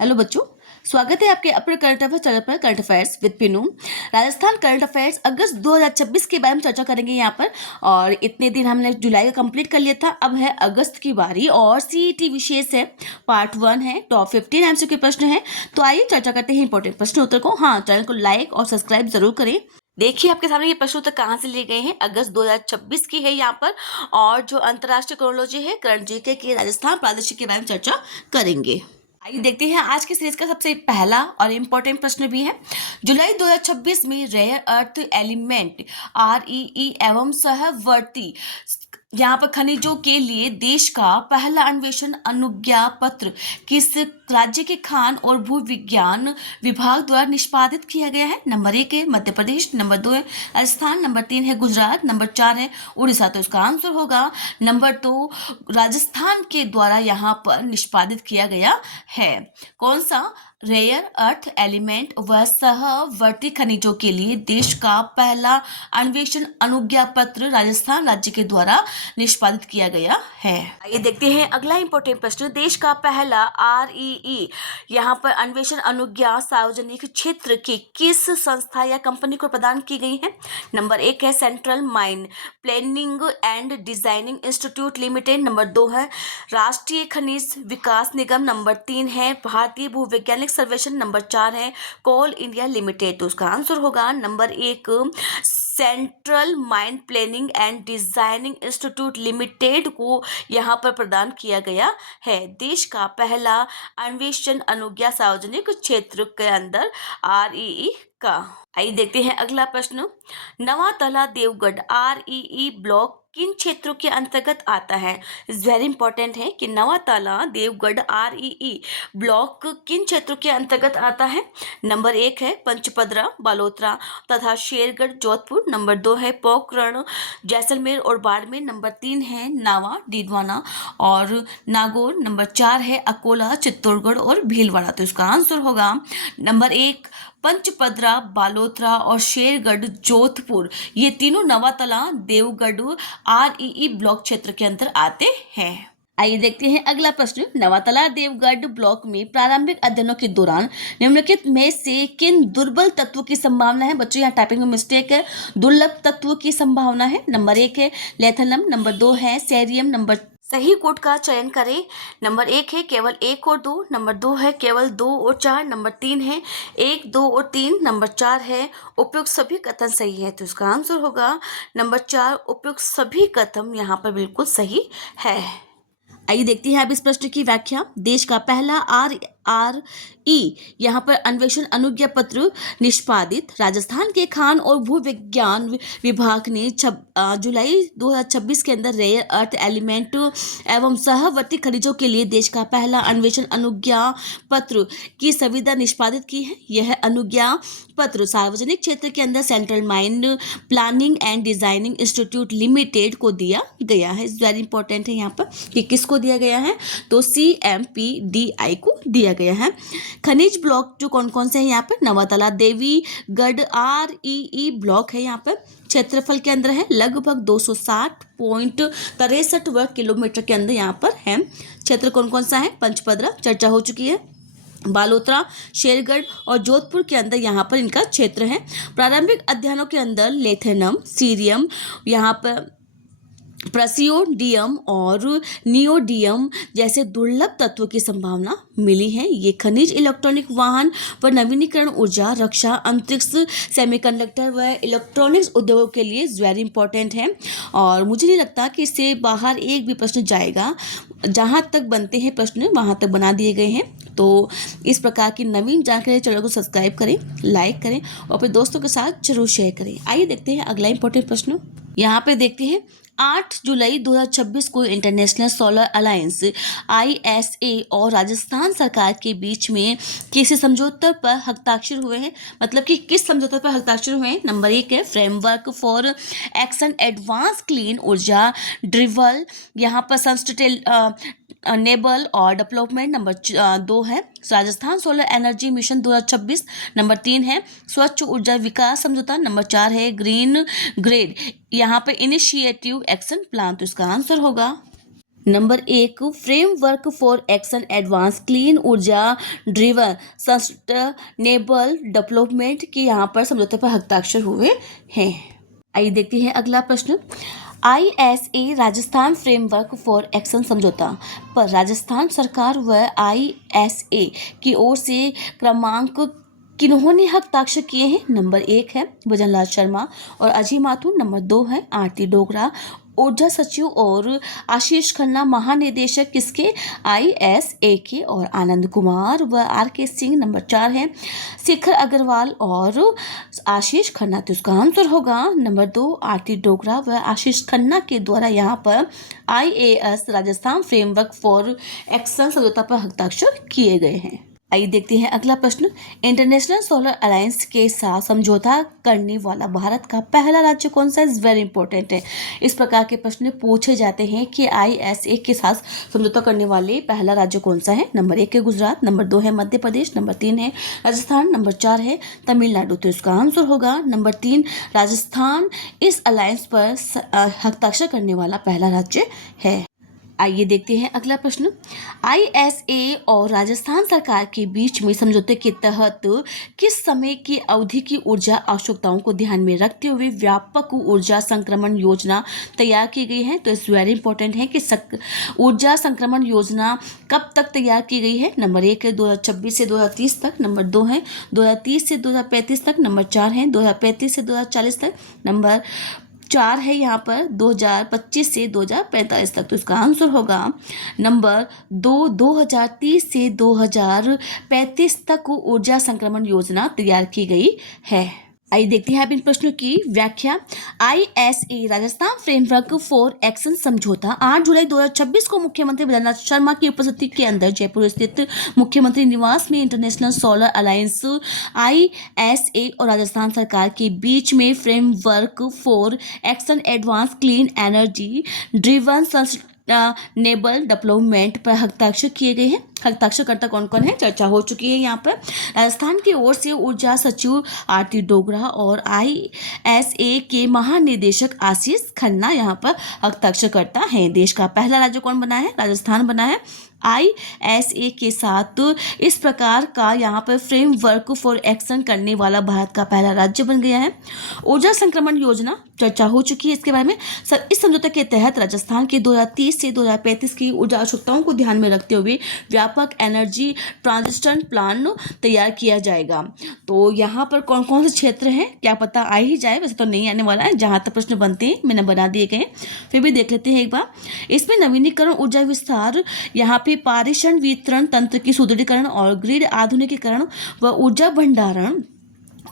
Hello बच्चों, स्वागत है आपके अपने करंट अफेयर्स चैनल पर current affairs with Pinu. Rajasthan current affairs अगस्त 2026 के बारे में चर्चा करेंगे यहाँ पर। और इतने दिन हमने जुलाई का कंप्लीट कर लिया था, अब है अगस्त की बारी और सीईटी विशेष है, पार्ट 1 है, टॉप 15 एमसीक्यू के प्रश्न है। तो आइए चर्चा करते हैं इंपॉर्टेंट प्रश्न उत्तर को। हाँ, चैनल को लाइक और सब्सक्राइब जरूर करें। देखिए आपके सामने ये प्रश्न उत्तर कहाँ से लिए गए हैं, अगस्त 2026 की है यहाँ पर। और जो अंतर्राष्ट्रीय क्रोनोलॉजी है, करंट जीके की राजस्थान प्रादेशिक के बारे में चर्चा करेंगे। आइए देखते हैं आज के सीरीज का सबसे पहला और इम्पोर्टेंट प्रश्न भी है। जुलाई 2026 में रेयर अर्थ एलिमेंट REE एवं सहवर्ती यहाँ पर खनिजों के लिए देश का पहला अन्वेषण अनुज्ञा पत्र किस राज्य के खान और भू विज्ञान विभाग द्वारा निष्पादित किया गया है? नंबर 1 है मध्य प्रदेश, नंबर 2 है राजस्थान, नंबर 3 है गुजरात, नंबर 4 है उड़ीसा। तो इसका आंसर होगा नंबर 2, राजस्थान के द्वारा यहाँ पर निष्पादित किया गया है। कौन सा? रेयर अर्थ एलिमेंट व सहवर्ती खनिजों के लिए देश का पहला अन्वेषण अनुज्ञा पत्र राजस्थान राज्य के द्वारा निष्पादित किया गया है। आइए देखते हैं अगला इंपॉर्टेंट प्रश्न। देश का पहला REE यहाँ पर अन्वेषण अनुज्ञा सार्वजनिक क्षेत्र की किस संस्था या कंपनी को प्रदान की गई है? नंबर 1 है central mine planning and designing institute limited, number 2 है राष्ट्रीय खनिज विकास निगम, नंबर 3 है भारतीय भूवैज्ञानिक सर्वेक्षण, नंबर 4 है कोल इंडिया लिमिटेड। तो उसका आंसर होगा number 1, central mine planning and designing institute limited को यहाँ पर प्रदान किया गया है देश का पहला अन्वेषण अनुज्ञा सार्वजनिक क्षेत्र के अंदर REE का। आइए देखते हैं अगला प्रश्न। नवातला देवगढ़ REE ब्लॉक किन क्षेत्रों के अंतर्गत आता है? इज वेरी इंपॉर्टेंट है कि नवातला देवगढ़ REE ब्लॉक किन क्षेत्रों के अंतर्गत आता है? नंबर 1 है पंचपदरा बालोतरा तथा शेरगढ़ जोधपुर, नंबर 2 है पोखरण जैसलमेर और बाड़मेर, नंबर 3 है नावा डीडवाना और नागौर, नंबर 4 है अकोला चित्तौड़गढ़ और भीलवाड़ा। तो इसका आंसर होगा नंबर 1, पंचपदरा बालोतरा और शेरगढ़ जोधपुर। ये तीनों नवातला देवगढ़ REE ब्लॉक क्षेत्र के अंदर आते हैं। आइए देखते हैं अगला प्रश्न। नवातला देवगढ़ ब्लॉक में प्रारंभिक अध्ययनों के दौरान निम्नलिखित में से किन दुर्बल तत्वों की संभावना है? बच्चों यहाँ टाइपिंग में मिस्टेक है, दुर्लभ तत्वों की संभावना है। नंबर 1 है लेथनम, नंबर 2 है सेरियम, नंबर सही कोड का चयन करें। नंबर 1 है केवल 1 और 2, नंबर 2 है केवल 2 और 4, नंबर 3 है 1, 2 और 3, नंबर 4 है उपयुक्त सभी कथन सही है। तो इसका आंसर होगा नंबर 4, उपयुक्त सभी कथन यहाँ पर बिल्कुल सही है। आइए देखते हैं अब इस प्रश्न की व्याख्या। देश का पहला REE यहाँ पर अन्वेषण अनुज्ञा पत्र निष्पादित राजस्थान के खान और भू विज्ञान विभाग ने जुलाई 2026 के अंदर रेयर अर्थ एलिमेंट एवं सहवर्ती खनिजों के लिए देश का पहला अन्वेषण अनुज्ञा पत्र की सुविधा निष्पादित की है। यह अनुज्ञा पत्र सार्वजनिक क्षेत्र के अंदर central mine planning and designing institute limited को दिया गया है। वेरी इंपॉर्टेंट है यहाँ पर कि किसको दिया गया है, तो CMPDI को दिया गया है। खनिज ब्लॉक जो कौन कौन से हैं यहाँ पर? नवातला देवीगढ़ REE ब्लॉक है यहाँ पर, क्षेत्रफल के अंदर है लगभग 260.63 वर्ग किलोमीटर के अंदर यहाँ पर है। क्षेत्र कौन कौन सा है? पंचपदरा चर्चा हो चुकी है, बालोतरा, शेरगढ़ और जोधपुर के अंदर यहाँ पर इनका क्षेत्र है। प्रारंभिक अध्ययनों के अंदर लेथेनम, सीरियम, यहाँ पर प्रसियोडियम और नियोडियम जैसे दुर्लभ तत्वों की संभावना मिली है। ये खनिज इलेक्ट्रॉनिक वाहन व नवीनीकरण ऊर्जा, रक्षा, अंतरिक्ष, सेमीकंडक्टर व इलेक्ट्रॉनिक्स उद्योगों के लिए वेरी इंपॉर्टेंट है। और मुझे नहीं लगता कि इससे बाहर एक भी प्रश्न जाएगा। जहाँ तक बनते हैं प्रश्न वहाँ तक बना दिए गए हैं। तो इस प्रकार की नवीन जानकारी चैनल को सब्सक्राइब करें, लाइक करें और अपने दोस्तों के साथ जरूर शेयर करें। आइए देखते हैं अगला इंपॉर्टेंट प्रश्न। यहाँ पे देखते हैं 8 जुलाई 2026 को इंटरनेशनल सोलर अलायंस ISA और राजस्थान सरकार के बीच में किसी समझौते पर हस्ताक्षर हुए हैं? मतलब कि किस समझौते पर हस्ताक्षर हुए हैं? नंबर 1 है framework for action advance clean ऊर्जा ड्रिवल, यहाँ पर नेबल और डेवलपमेंट, नंबर 2 है Rajasthan solar energy mission 2026, number 3 है स्वच्छ ऊर्जा विकास समझौता, नंबर 4 है ग्रीन ग्रेड यहाँ पे इनिशिएटिव एक्शन प्लान। तो इसका आंसर होगा number 1 framework for action advance clean ऊर्जा ड्रिवन सस्टेनेबल डेवलपमेंट के यहाँ पर समझौते पर हस्ताक्षर हुए हैं। आइए देखते हैं अगला प्रश्न। ISA Rajasthan framework for action समझौता पर राजस्थान सरकार व ISA की ओर से क्रमांक किन्होंने हस्ताक्षर किए हैं? नंबर 1 है भजनलाल शर्मा और अजय माथुर। नंबर 2 है आरती डोगरा ऊर्जा सचिव और आशीष खन्ना महानिदेशक किसके? ISA के और आनंद कुमार व RK सिंह। नंबर 4 है शिखर अग्रवाल और आशीष खन्ना, तो इसका आंसर होगा नंबर 2 आरती डोगरा व आशीष खन्ना के द्वारा यहाँ पर IAS Rajasthan framework for action समझौता पर हस्ताक्षर किए गए हैं। आइए देखते हैं अगला प्रश्न। इंटरनेशनल सोलर अलायंस के साथ समझौता करने वाला भारत का पहला राज्य कौन सा? इज वेरी इंपॉर्टेंट है। इस प्रकार के प्रश्न पूछे जाते हैं कि ISA के साथ समझौता करने वाले पहला राज्य कौन सा है? नंबर 1 है गुजरात, नंबर 2 है मध्य प्रदेश, नंबर 3 है राजस्थान, नंबर 4 है तमिलनाडु, तो इसका आंसर होगा नंबर 3 राजस्थान इस अलायंस पर हस्ताक्षर करने वाला पहला राज्य है। आइए देखते हैं अगला प्रश्न। ISA और राजस्थान सरकार के बीच में समझौते के तहत किस समय की अवधि की ऊर्जा आवश्यकताओं को ध्यान में रखते हुए व्यापक ऊर्जा संक्रमण योजना तैयार की गई है? तो इस वेरी इंपॉर्टेंट है कि ऊर्जा संक्रमण योजना कब तक तैयार की गई है? नंबर 1 है 2026 से 2030 तक, नंबर 2 है 2030 से 2035 तक, नंबर 4 है 2035 से 2040 तक, नंबर 4 है यहाँ पर 2025 से 2045 तक, तो इसका आंसर होगा नंबर 2 2030 से 2035 तक ऊर्जा संक्रमण योजना तैयार की गई है। आइए देखते हैं अब इन प्रश्नों की व्याख्या। ISA Rajasthan framework for action समझौता 8 जुलाई 2026 को मुख्यमंत्री भजनलाल शर्मा की उपस्थिति के अंदर जयपुर स्थित मुख्यमंत्री निवास में इंटरनेशनल सोलर अलायंस ISA और राजस्थान सरकार के बीच में framework for action advance clean energy driven sustainable development पर हस्ताक्षर किए गए हैं। हस्ताक्षरकर्ता कौन कौन है? चर्चा हो चुकी है यहाँ पर। राजस्थान की ओर से ऊर्जा सचिव आरती डोगरा और ISA के महानिदेशक आशीष खन्ना यहाँ पर हस्ताक्षरकर्ता हैं। देश का पहला राज्य कौन बना है? राजस्थान बना है ISA के साथ। इस प्रकार का यहाँ पर फ्रेमवर्क फॉर एक्शन करने वाला भारत का पहला राज्य बन गया है। ऊर्जा संक्रमण योजना चर्चा हो चुकी है इसके बारे में। इस समझौते के तहत राजस्थान के 2030 से 2035 की ऊर्जा आवश्यकताओं को ध्यान में रखते हुए व्यापक एनर्जी ट्रांजिशन प्लान तैयार किया जाएगा। तो यहाँ पर कौन कौन से क्षेत्र हैं, क्या पता आ ही जाए, वैसे तो नहीं आने वाला है। जहाँ तक प्रश्न बनते हैं मैंने बना दिए गए, फिर भी देख लेते हैं एक बार। इसमें नवीनीकरण ऊर्जा विस्तार, यहाँ पे पारेषण वितरण तंत्र की सुदृढ़ीकरण और ग्रिड आधुनिकीकरण व ऊर्जा भंडारण,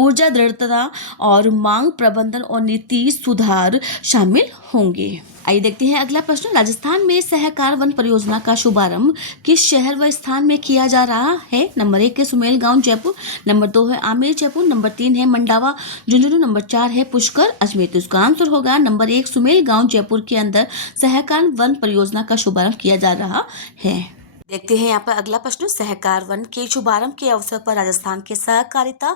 ऊर्जा दृढ़ता और मांग प्रबंधन और नीति सुधार शामिल होंगे। आइए देखते हैं अगला प्रश्न। राजस्थान में सहकार वन परियोजना का शुभारंभ किस शहर व स्थान में किया जा रहा है? नंबर 1 है सुमेल गांव जयपुर, नंबर 2 है आमेर जयपुर, नंबर 3 है मंडावा झुंझुनू, नंबर 4 है पुष्कर अजमेर, तो इसका आंसर होगा नंबर 1 सुमेल गांव जयपुर के अंदर सहकार वन परियोजना का शुभारंभ किया जा रहा है। देखते हैं यहाँ पर अगला प्रश्न। सहकार वन के शुभारंभ के अवसर पर राजस्थान के सहकारिता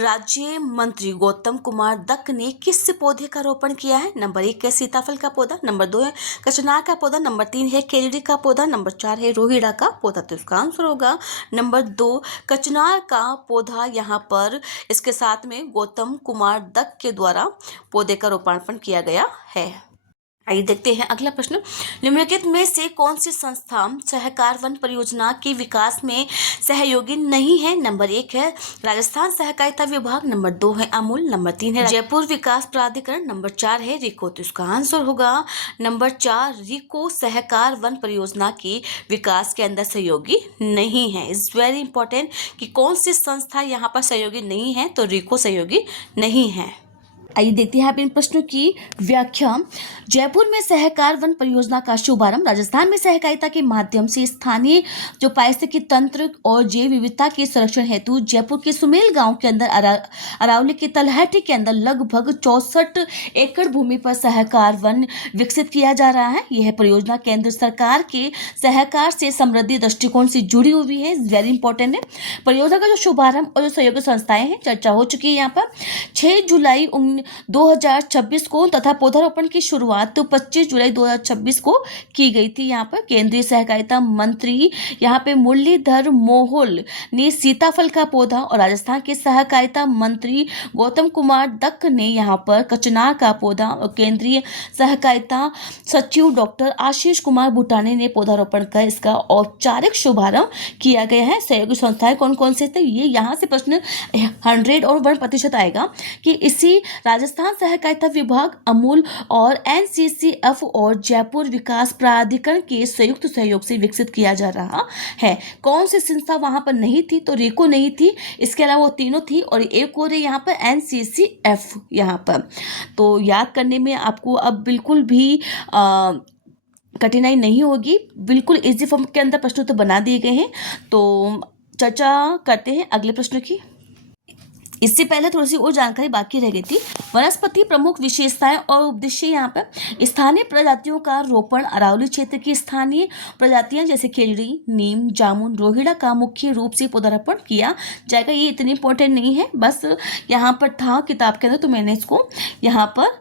राज्य मंत्री गौतम कुमार दत्त ने किस पौधे का रोपण किया है? नंबर 1 है सीताफल का पौधा, नंबर 2 है कचनार का पौधा, नंबर 3 है केलड़ी का पौधा, नंबर 4 है रोहिड़ा का पौधा, तो इसका आंसर होगा नंबर 2 कचनार का पौधा। यहाँ पर इसके साथ में गौतम कुमार दत्त के द्वारा पौधे का रोपण किया गया है। आइए देखते हैं अगला प्रश्न। निम्नलिखित में से कौन सी संस्था सहकार वन परियोजना के विकास में सहयोगी नहीं है? नंबर 1 है राजस्थान सहकारिता विभाग, नंबर 2 है अमूल, नंबर 3 है जयपुर विकास प्राधिकरण, नंबर 4 है रिको, तो इसका आंसर होगा नंबर 4 रिको सहकार वन परियोजना के विकास के अंदर सहयोगी नहीं है। इज वेरी इंपॉर्टेंट कि कौन सी संस्था यहाँ पर सहयोगी नहीं है, तो रिको सहयोगी नहीं है। आइए देखते हैं आप इन प्रश्नों की व्याख्या। जयपुर में सहकार वन परियोजना का शुभारंभ राजस्थान में सहकारिता के माध्यम से स्थानीय जो पारिस्थितिकी तंत्र और जैव विविधता के संरक्षण हेतु जयपुर के सुमेल गांव के अंदर अरावली के तलहटी के अंदर लगभग 64 एकड़ भूमि पर सहकार वन विकसित किया जा रहा है। यह परियोजना केंद्र सरकार के सहकार से समृद्धि दृष्टिकोण से जुड़ी हुई है। वेरी इंपॉर्टेंट है। परियोजना का जो शुभारंभ और जो सहयोगी संस्थाएं हैं चर्चा हो चुकी है। यहाँ पर 6 जुलाई 2026 को तथा पौधारोपण की शुरुआत तो 25 जुलाई 2026 को की गई थी। यहाँ पर केंद्रीय सहकारिता मंत्री यहाँ पे मुरलीधर मोहोल ने सीताफल का पौधा और राजस्थान के सहकारिता मंत्री गौतम कुमार दक्क ने यहाँ पर कचनार का पौधा और केंद्रीय सहकारिता सचिव डॉक्टर आशीष कुमार भूटानी ने पौधारोपण कर इसका औपचारिक शुभारंभ किया गया है। सहयोगी संस्थाएं कौन कौन से थे, ये यहाँ से प्रश्न 100 और 1% आएगा कि इसी राजस्थान सहकारिता विभाग, अमूल और NCCF और जयपुर विकास प्राधिकरण के संयुक्त सहयोग से विकसित किया जा रहा है। कौन सी संस्था वहां पर नहीं थी, तो रेको नहीं थी, इसके अलावा वो तीनों थी और एक और है यहाँ पर NCCF यहाँ पर। तो याद करने में आपको अब बिल्कुल भी कठिनाई नहीं होगी, बिल्कुल इजी फॉर्म के अंदर प्रश्न तो बना दिए गए हैं। तो चर्चा करते हैं अगले प्रश्न की। इससे पहले थोड़ी सी और जानकारी बाकी रह गई थी। वनस्पति प्रमुख विशेषताएं और उद्देश्य यहाँ पर स्थानीय प्रजातियों का रोपण, अरावली क्षेत्र की स्थानीय प्रजातियां जैसे खेजड़ी, नीम, जामुन, रोहिड़ा का मुख्य रूप से पौधारोपण किया जाएगा। ये इतनी इंपॉर्टेंट नहीं है, बस यहाँ पर था किताब के अंदर तो मैंने इसको यहाँ पर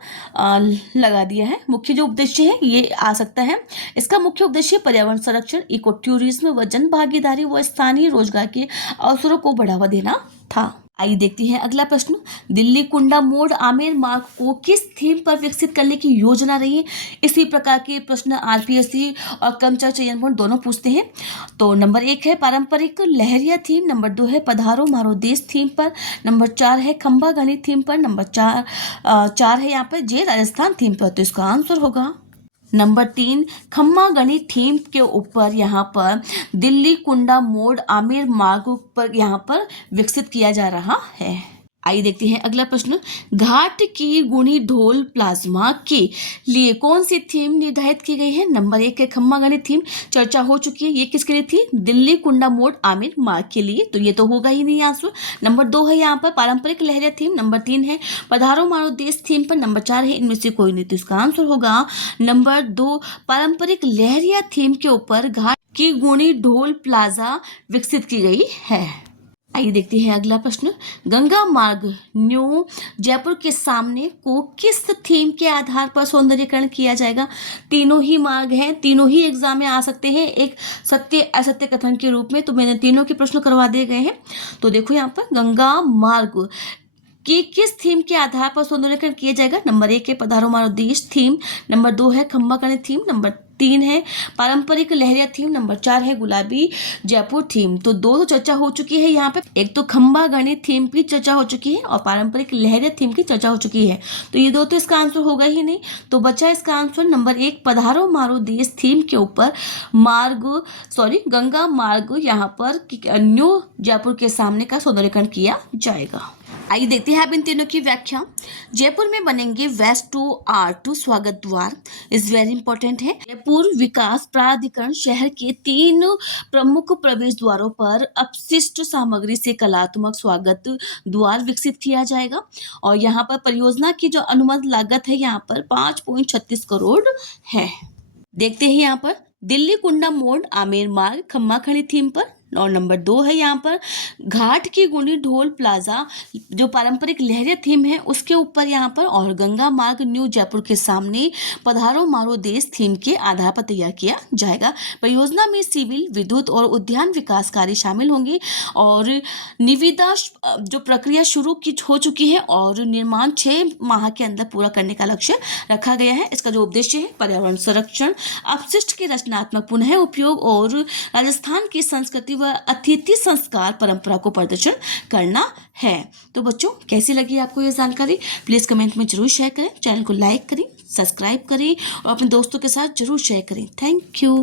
लगा दिया है। मुख्य जो उद्देश्य है ये आ सकता है। इसका मुख्य उद्देश्य पर्यावरण संरक्षण, इको टूरिज्म व जन भागीदारी व स्थानीय रोजगार के अवसरों को बढ़ावा देना था। आइए देखते हैं अगला प्रश्न। दिल्ली कुंडा मोड़ आमेर मार्ग को किस थीम पर विकसित करने की योजना रही है? इसी प्रकार के प्रश्न RPSC और कर्मचारी चयन बोर्ड दोनों पूछते हैं। तो नंबर 1 है पारंपरिक लहरिया थीम, नंबर 2 है पधारो मारो देश थीम पर, नंबर 4 है खंबा गणी थीम पर, नंबर 4 है यहाँ पर जय राजस्थान थीम पर। तो इसका आंसर होगा नंबर 3 खम्मा गणी थीम के ऊपर यहाँ पर दिल्ली कुंडा मोड़ आमेर मार्ग पर यहाँ पर विकसित किया जा रहा है। आइए देखते हैं अगला प्रश्न। घाट की गुणी ढोल प्लाज्मा के लिए कौन सी थीम निर्धारित की गई है? नंबर 1 है खम्मा गणी थीम, चर्चा हो चुकी है। ये किसके लिए थी? दिल्ली कुंडा मोड़ आमिर मार्ग के लिए, तो ये तो होगा ही नहीं आंसर। नंबर 2 है यहाँ पर पारंपरिक लहरिया थीम, नंबर 3 है पधारो मारो देश थीम पर, नंबर 4 है इनमें से कोई नहीं। तो इसका आंसर होगा नंबर 2 पारंपरिक लहरिया थीम के ऊपर घाट की गुणी ढोल प्लाजा विकसित की गई है। आइए देखते हैं अगला प्रश्न। गंगा मार्ग न्यू जयपुर के सामने को किस थीम के आधार पर सौंदर्यीकरण किया जाएगा? तीनों ही मार्ग हैं, तीनों ही एग्जाम में आ सकते हैं एक सत्य असत्य कथन के रूप में, तो मैंने तीनों के प्रश्न करवा दिए गए हैं। तो देखो यहाँ पर गंगा मार्ग कि किस थीम के आधार पर सौंदर्यीकरण किया जाएगा? नंबर 1 है पधारो मारो देश थीम, नंबर 2 है खंबा गणी थीम, नंबर 3 है पारंपरिक लहरिया थीम, नंबर 4 है गुलाबी जयपुर थीम। तो 2 तो चर्चा हो चुकी है यहाँ पे, एक तो खंबा गणी थीम की चर्चा हो चुकी है और पारंपरिक लहरिया थीम की चर्चा हो चुकी है। तो ये 2 तो इसका आंसर होगा ही नहीं। तो बचा इसका आंसर नंबर 1 पधारो मारो देश थीम के ऊपर गंगा मार्ग यहाँ पर न्यू जयपुर के सामने का सौंदर्यीकरण किया जाएगा। आइए देखते हैं अब इन तीनों की व्याख्या। जयपुर में बनेंगे वेस्ट टू R2 स्वागत द्वार, इज वेरी इंपॉर्टेंट है। जयपुर विकास प्राधिकरण शहर के 3 प्रमुख प्रवेश द्वारों पर अपशिष्ट सामग्री से कलात्मक स्वागत द्वार विकसित किया जाएगा और यहाँ पर परियोजना की जो अनुमानित लागत है यहाँ पर 5.36 करोड़ है। देखते हैं यहाँ पर दिल्ली कुंडा मोड़ आमेर मार्ग खम्मा खड़ी थीम पर, और नंबर 2 है यहाँ पर घाट की गुणी ढोल प्लाजा जो पारंपरिक लहरिया थीम है उसके ऊपर यहाँ पर, और गंगा मार्ग न्यू जयपुर के सामने पधारो मारो देश थीम के आधार पर तैयार किया जाएगा। परियोजना में सिविल, विद्युत और उद्यान विकास कार्य शामिल होंगे और निविदा जो प्रक्रिया शुरू हो चुकी है और निर्माण 6 माह के अंदर पूरा करने का लक्ष्य रखा गया है। इसका जो उद्देश्य है पर्यावरण संरक्षण, अपशिष्ट के रचनात्मक पुनः उपयोग और राजस्थान की संस्कृति अतिथि संस्कार परंपरा को प्रदर्शन करना है। तो बच्चों कैसी लगी आपको ये जानकारी? प्लीज कमेंट में जरूर शेयर करें, चैनल को लाइक करें, सब्सक्राइब करें और अपने दोस्तों के साथ जरूर शेयर करें। Thank you.